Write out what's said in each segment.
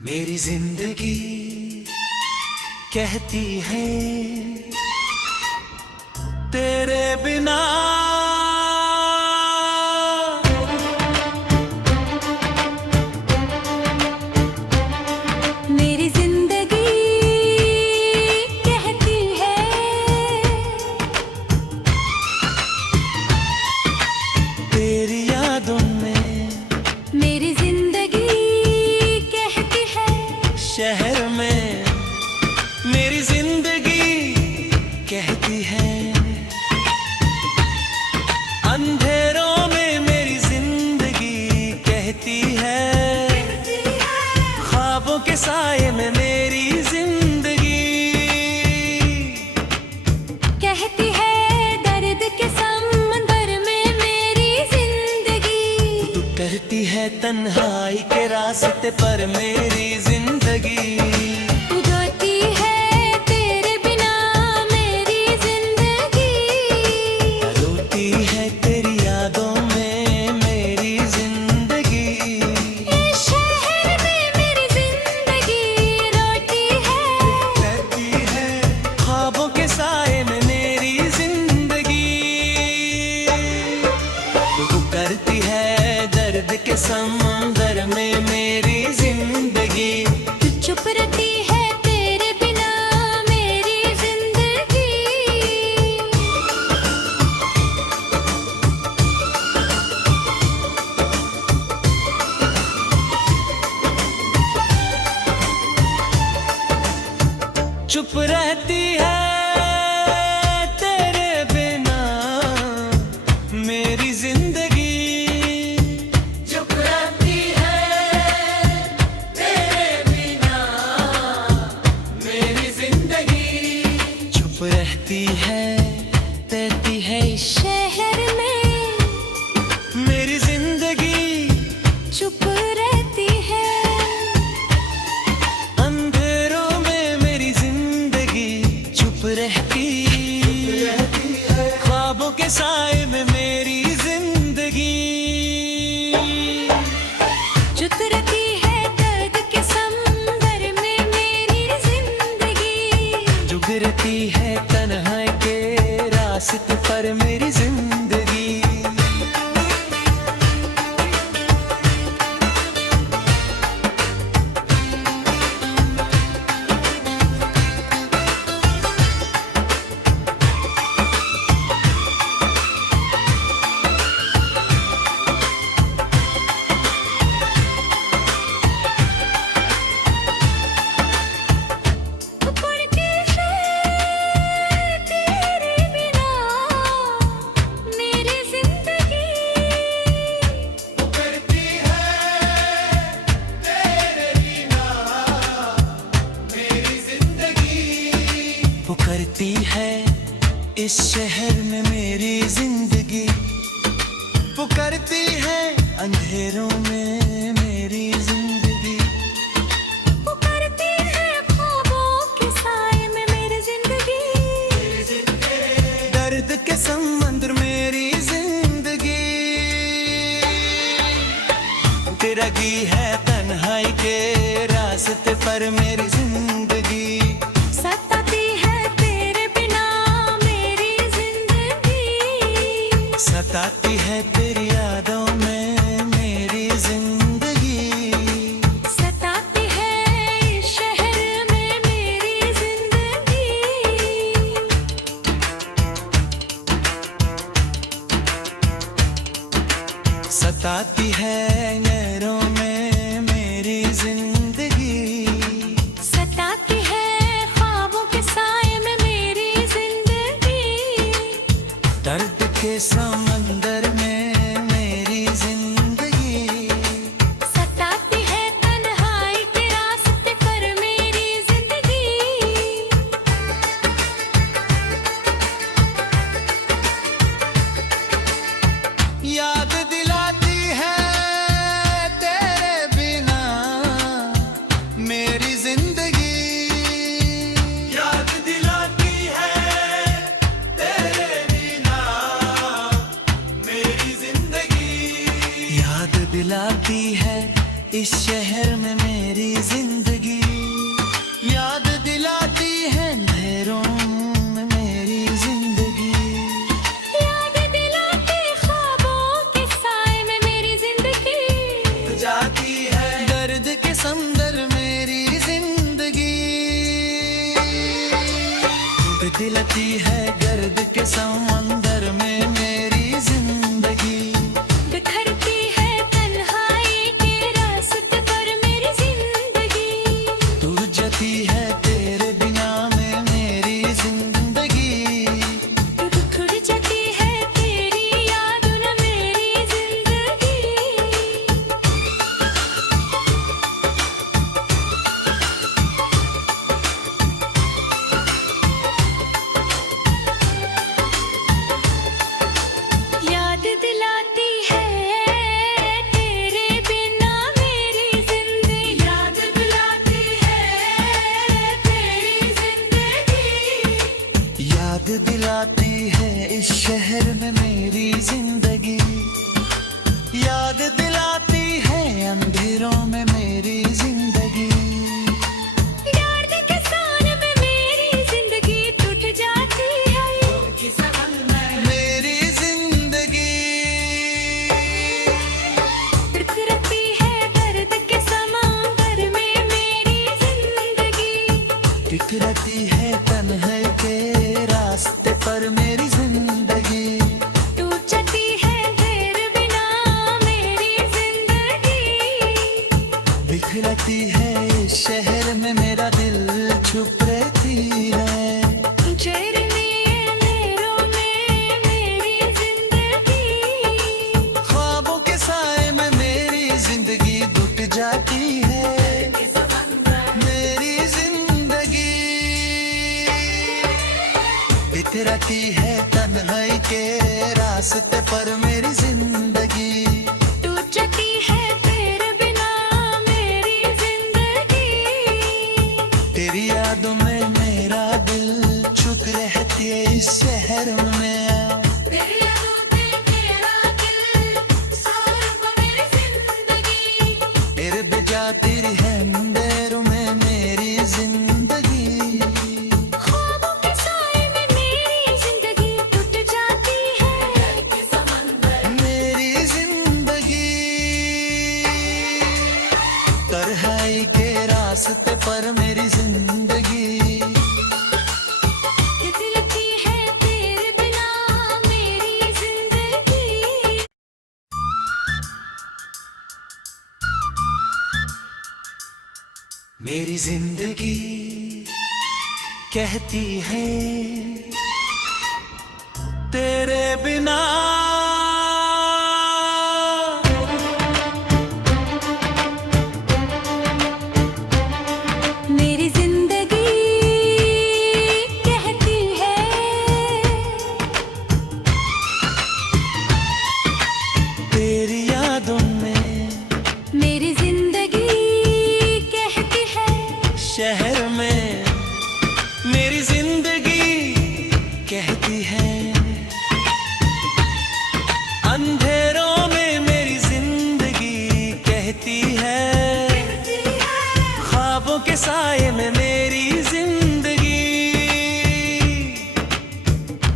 मेरी जिंदगी कहती है तेरे बिना मेरी जिंदगी कहती है तेरी यादों में मेरी जिंदगी कहती है शहर में मेरी जिंदगी कहती है अंधेरों में मेरी जिंदगी कहती है ख्वाबों के साए में मेरी जिंदगी कहती है दर्द के समंदर में मेरी जिंदगी तू करती है तन्हाई के रास्ते पर मेरी जिंदगी उड़ती है तेरे बिना मेरी जिंदगी रोती है तेरी यादों में मेरी जिंदगी इस शहर में मेरी जिंदगी रोती है रहती है ख्वाबों के साए में मेरी जिंदगी तू करती है दर्द के समंदर में मेरी जिंदगी चुप रहती है तेरे बिना मेरी जिंदगी चुप रहती है तेरे बिना मेरी जिंदगी चुप रहती है तेरे बिना मेरी जिंदगी चुप रहती है इस शहर में मेरी जिंदगी चुप रहती है अंधेरों में मेरी जिंदगी चुप रहती है ख्वाबों के साए में मेरी जिंदगी चुप रहती है दर्द के समंदर में मेरी जिंदगी जुगरती है तन्हाई के रास्ते पर मेरी जिंदगी पड़ती है तेरे बिना मेरी जिंदगी करती है तेरे बिना मेरी जिंदगी वो करती है इस शहर में मेरी जिंदगी वो करती है अंधेरों में मेरी जिंदगी वो करती है ख्वाबों के साए में मेरी जिंदगी दर्द के समंदर मेरी जिंदगी तिरगी है तन्हाई के रास्ते पर मेरी जिंदगी सताती है तेरे बिना मेरी जिंदगी सताती है तेरी यादों में मेरी जिंदगी सताती है इस शहर में मेरी जिंदगी सताती है नहरों में मेरी जिंदगी सताती है ख्वाबों के साए में मेरी जिंदगी दर्द के समंदर में मेरी जिंदगी सताती है तन्हाई के रास्ते पर मेरी जिंदगी याद दिलाती है तेरे बिना मेरी जिंदगी याद दिलाती है तेरे बिना मेरी जिंदगी याद दिलाती है इस शहर में मेरी जिंदगी याद दिलाती है अंधेरों में मेरी जिंदगी याद दिलाती ख्वाबों के साए में मेरी जिंदगी जाती है दर्द के समंदर मेरी जिंदगी डूब दिलाती है गर्द के समंदर में मेरी जिंदगी बिखरती है तन्हाई के रास्ते पर मेरी जिंदगी दूर जाती है तेरे बिना में मेरी जिंदगी बिखर जाती है तेरी यादों में मेरी जिंदगी याद दिलाती है तेरे बिना मेरी जिंदगी याद दिलाती है तेरी जिंदगी याद दिलाती है इस शहर में मेरी जिंदगी याद दिलाती है अंधेरों में मेरी जिंदगी दर्द के सान में मेरी जिंदगी टूट जाती है मेरी जिंदगी बिखरती है दर्द के समंदर में मेरी जिंदगी बिखरती है तन्हाई के रास्ते पर मेरी जिंदगी टूट जाती है तेरे बिना मेरी जिंदगी बिखरती है इस शहर में मेरा दिल छुप रहती है चेहरे में अंधेरों में मेरी जिंदगी ख्वाबों के साए में मेरी जिंदगी घुट जाती है मेरी जिंदगी बिखरती है तन्हाई के रास्ते पर मेरी जिंदगी टूट जाती है तेरे बिना मेरी जिंदगी तेरी यादों में मेरा दिल छुप रहती है इस शहर में तेरी यादों में मेरा दिल सौरभ मेरी जिंदगी तेरे बिजाती है अंधेरों में मेरी जिंदगी ख्वाबों के साए में मेरी जिंदगी टूट जाती है मेरी जिंदगी तन्हाई के रास्ते पर मेरी जिंदगी दिलती है तेरे बिना मेरी जिंदगी मेरी जिंदगी कहती है तेरे बिना मेरी जिंदगी कहती है तेरी यादों में मेरी जिंदगी कहती है शहर में मेरी जिंदगी कहती है अंधेरों में मेरी जिंदगी कहती है ख्वाबों के साए में मेरी जिंदगी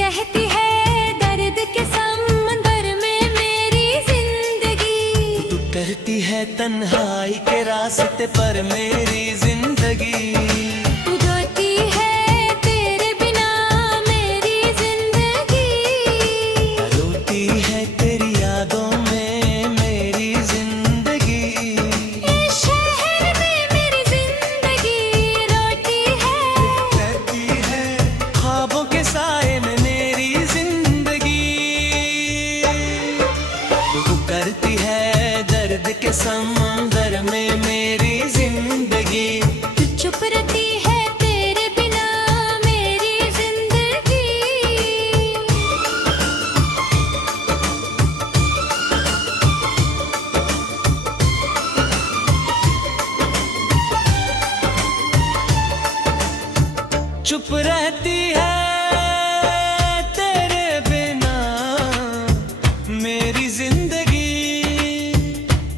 कहती है दर्द के समंदर में मेरी जिंदगी तू करती है तन्हाई के रास्ते पर मेरी जिंदगी उड़ती है तेरे बिना मेरी जिंदगी रोती है तेरी यादों में मेरी जिंदगी इस शहर में मेरी जिंदगी रोती है रहती है ख्वाबों के साए में मेरी जिंदगी तू करती है दर्द के समंदर में मेरी जिंदगी चुप रहती है तेरे बिना मेरी जिंदगी चुप रहती है तेरे बिना मेरी जिंदगी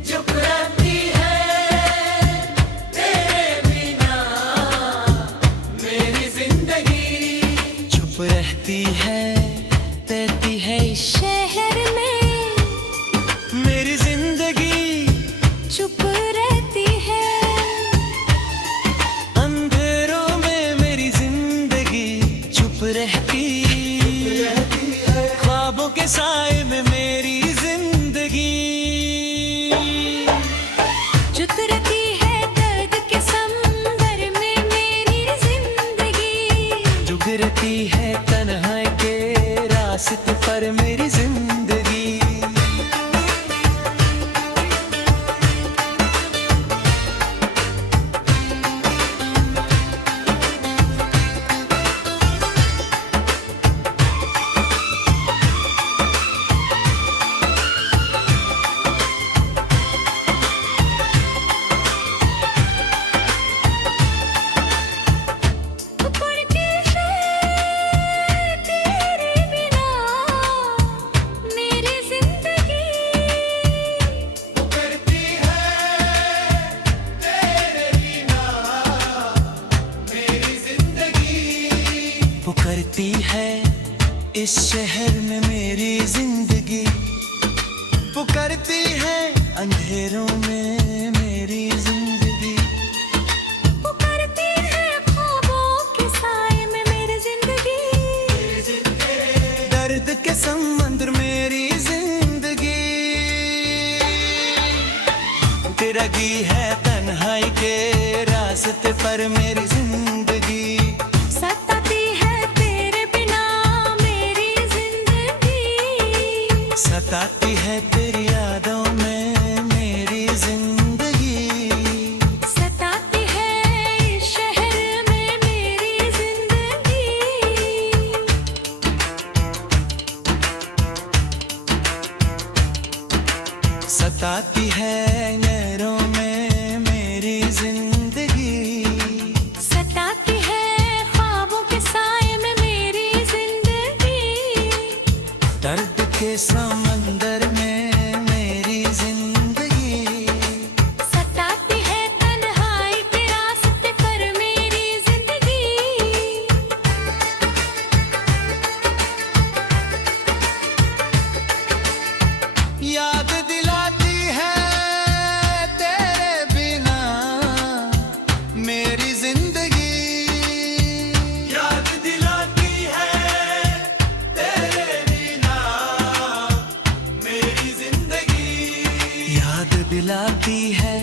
चुप रहती है इस शहर में मेरी जिंदगी, पुकारती है अंधेरों में मेरी जिंदगी, पुकारती है ख्वाबों के साए में मेरी जिंदगी, दर्द के समंदर मेरी जिंदगी, तिरगी है तन्हाई के रास्ते पर मेरी जिंदगी, सताती है तेरे बिना मेरी जिंदगी, सताती है तेरी यादों में मेरी जिंदगी, सताती है इस शहर में मेरी जिंदगी, सताती है नैरों में मेरी जिंदगी, सताती है ख्वाबों के साए में मेरी जिंदगी, दर्द के समंदर में मेरी जिंदगी, सताती है तन्हाई के रास्ते पर मेरी जिंदगी, याद दिलाती है तेरे बिना मेरी जिंदगी, याद दिलाती है तेरे बिना मेरी जिंदगी, याद दिलाती है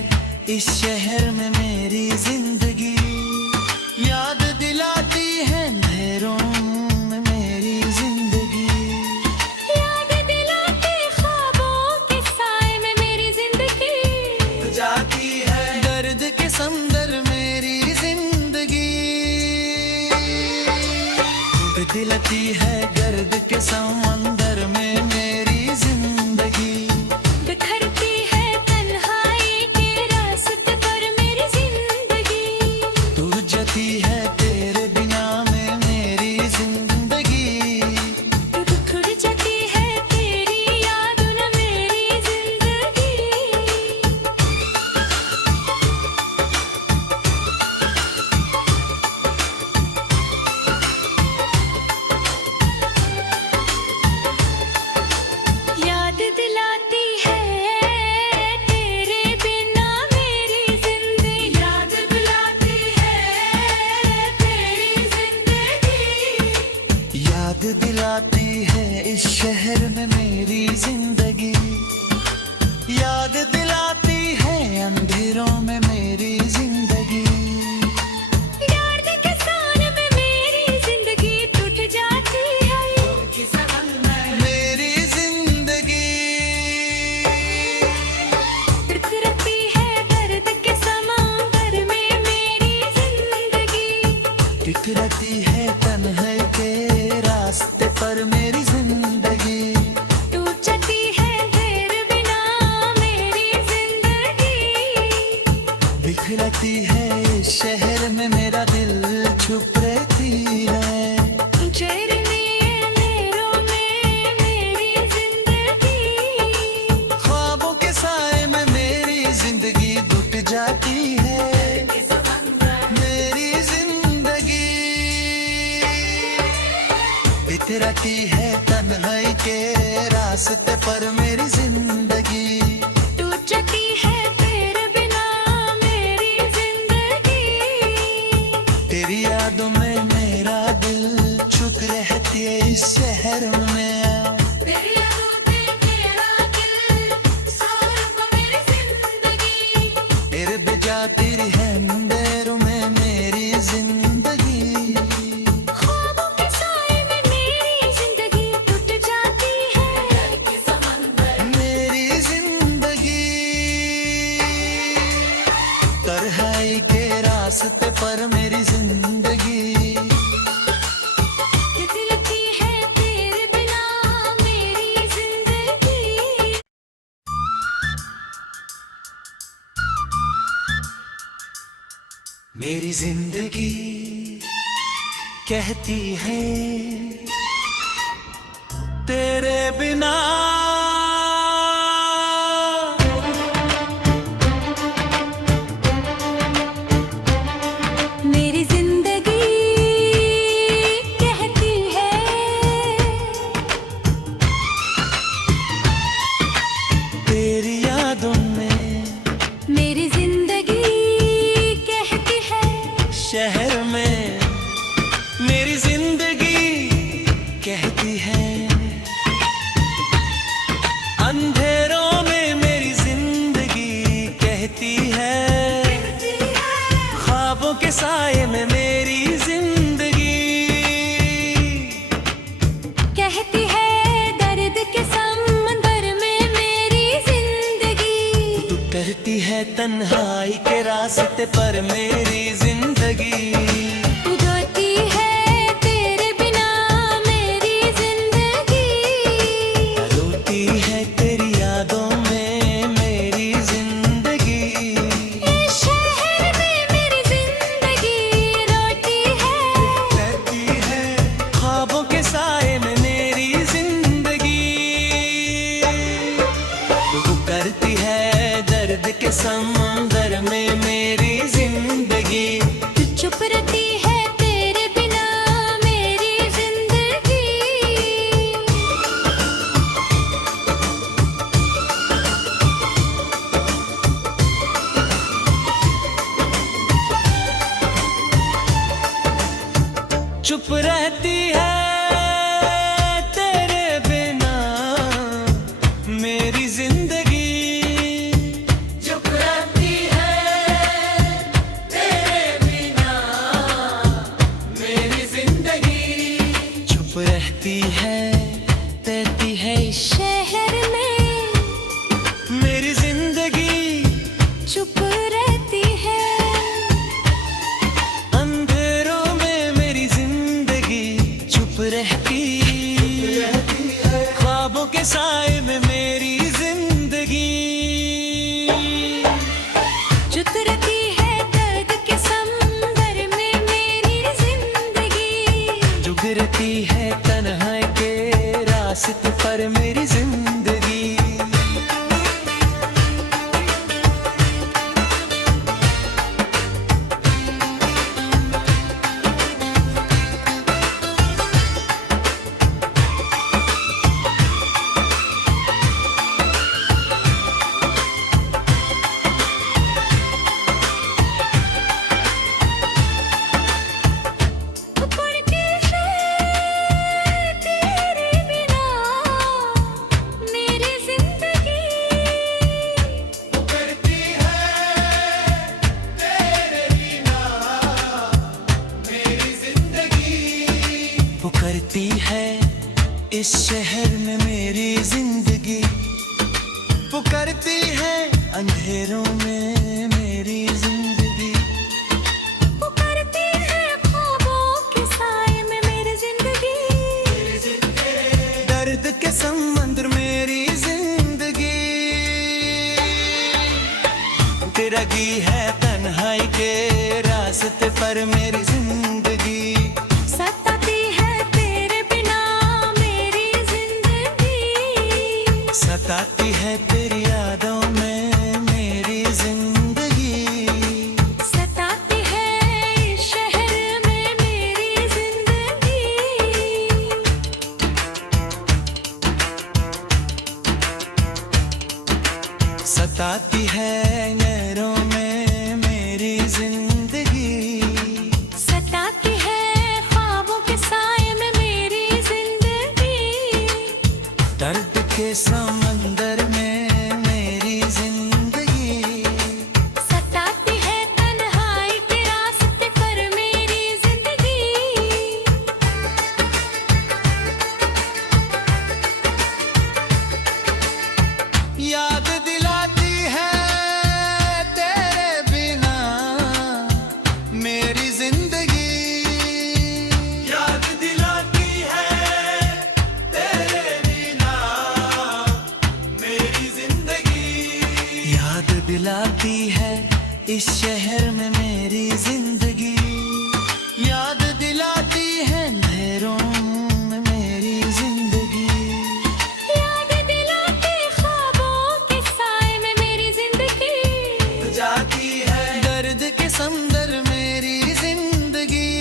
इस शहर में मेरी जिंदगी, याद दिलाती है अंधेरों में मेरी जिंदगी, याद दिलाती ख्वाबों के साए में मेरी जिंदगी, जाती है दर्द के समंदर मेरी जिंदगी, दिलती है गर्द के समंदर में मेरी जिंदगी, बिखरती है तन्हाई के रास्ते पर मेरी जिंदगी, तू जती है तेरे बिना में मेरी जिंदगी, बिखर जाती है तेरी यादों में मेरी जिंदगी, याद दिलाती है तेरे बिना मेरी जिंदगी, याद दिलाती है तेरी जिंदगी, याद दिलाती है इस शहर में मेरी जिंदगी, याद दिलाती है अंधेरों में मेरी जिंदगी, दर्द के सान में मेरी जिंदगी टूट जाती है, मेरी जिंदगी, बिखरती है दर्द के समंदर में मेरी जिंदगी, बिखरती है तन्हाई के रास्ते पर मेरी जिंदगी, टूट जाती है तेरे बिना मेरी जिंदगी, बिखरती है इस शहर में मेरा दिल छुप रहती है, चेहरे अंधेरों में मेरी जिंदगी, ख्वाबों के साए में मेरी जिंदगी घुट जाती है, मेरी जिंदगी, बिखरती है तन्हाई के रास्ते पर मेरी जिंदगी, टूट जाती है तेरे बिना मेरी जिंदगी, तेरी यादों में मेरा दिल छुप रहती है इस शहर में, तेरी यादों में मेरा दिल सौरभ मेरी जिंदगी, तेरे बिजाती है अंधेरों में मेरी जिंदगी, ख्वाबों के साए में मेरी जिंदगी टूट जाती है, मेरी जिंदगी, तन्हाई के रास्ते पर मेरी जिंदगी, दिलती है तेरे बिना मेरी जिंदगी, मेरी जिंदगी कहती है तेरे बिना मेरी जिंदगी कहती है साए में मेरी जिंदगी। कहती है दर्द के समंदर में मेरी जिंदगी। तू करती है तन्हाई के रास्ते पर मेरी जिंदगी। रोती है तेरे बिना मेरी जिंदगी। रोती है तेरी यादों में मेरी जिंदगी। इस शहर में मेरी जिंदगी रोती है। रहती है ख्वाबों के साए में मेरी जिंदगी। तू करती है दर्द के समंदर में मेरी जिंदगी। तू चुप रहती है तेरे बिना मेरी जिंदगी। चुप रहती है तेरे बिना मेरी जिंदगी। चुप रहती है तेरे बिना मेरी जिंदगी। चुप रहती है इस शहर में मेरी जिंदगी। चुप रहती है। अंधेरों में मेरी जिंदगी चुप रहती है। ख्वाबों के साए में मेरी जिंदगी। चुप रहती है दर्द के समंदर में मेरी जिंदगी। जुगरती है तन्हाई के रास्ते पर मेरी जिंदगी। पड़ती है तेरे बिना मेरी जिंदगी। करती है तेरे बिना मेरी जिंदगी। वो करती है इस शहर में मेरी जिंदगी। वो करती है अंधेरों में मेरी जिंदगी। वो करती है ख्वाबों के साए में मेरी जिंदगी। दर्द के समंदर मेरी जिंदगी। तिरगी है तन्हाई के रास्ते पर मेरी जिंदगी। सताती है तेरे बिना मेरी जिंदगी। सताती है तेरी यादों में मेरी जिंदगी। सताती है इस शहर में मेरी जिंदगी। सताती है नैरों में मेरी जिंदगी। सताती है ख्वाबों के साए में मेरी जिंदगी। दर्द के समंदर में मेरी जिंदगी। सताती है तन्हाई के रास्ते पर मेरी जिंदगी। याद दिलाती है तेरे बिना मेरी जिंदगी। याद दिलाती है तेरे बिना मेरी जिंदगी। याद दिलाती है इस शहर में मेरी जिंदगी। याद दिलाती है अंधेरों में मेरी जिंदगी। याद दिलाती ख्वाबों के साए में मेरी जिंदगी। जाती है दर्द के समंदर मेरी जिंदगी।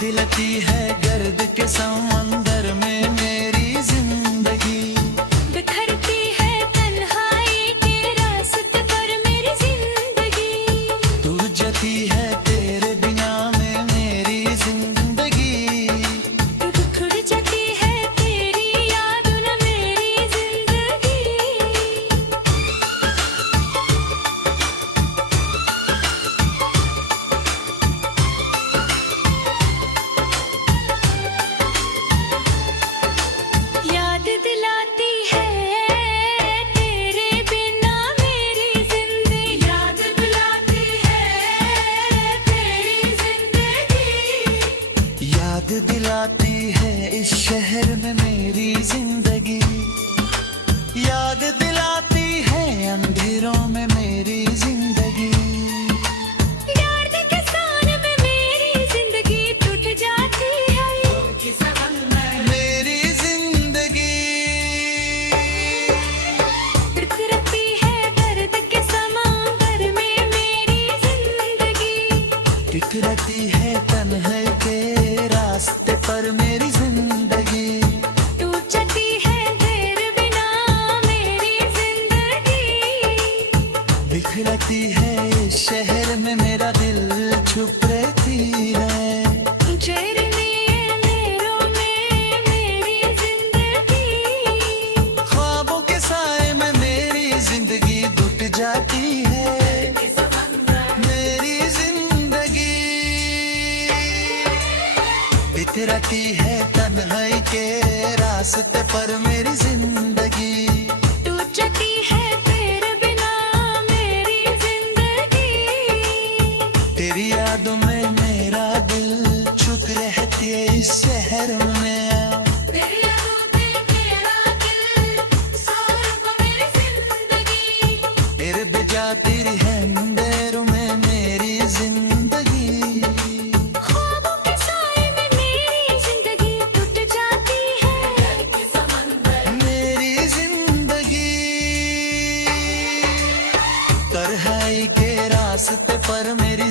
दिलती है गर्द के समंदर में मेरी जिंदगी। बिखरती है तन्हाई के रास्ते पर मेरी जिंदगी। तू जती है तेरे बिना में मेरी जिंदगी। बिखर जाती है तेरी यादों में मेरी जिंदगी। पर मेरी जिंदगी टूट जाती है तेरे बिना मेरी जिंदगी। तेरी यादों में मेरा दिल चुप रहती है इस शहर में। तेरी यादों में मेरा दिल सौरभ मेरी जिंदगी। इर्द जाती है अंधेरों में मेरी जिंदगी। ख्वाबों के साए में मेरी जिंदगी टूट जाती है। मेरी जिंदगी तन्हाई के रास्ते पर मेरी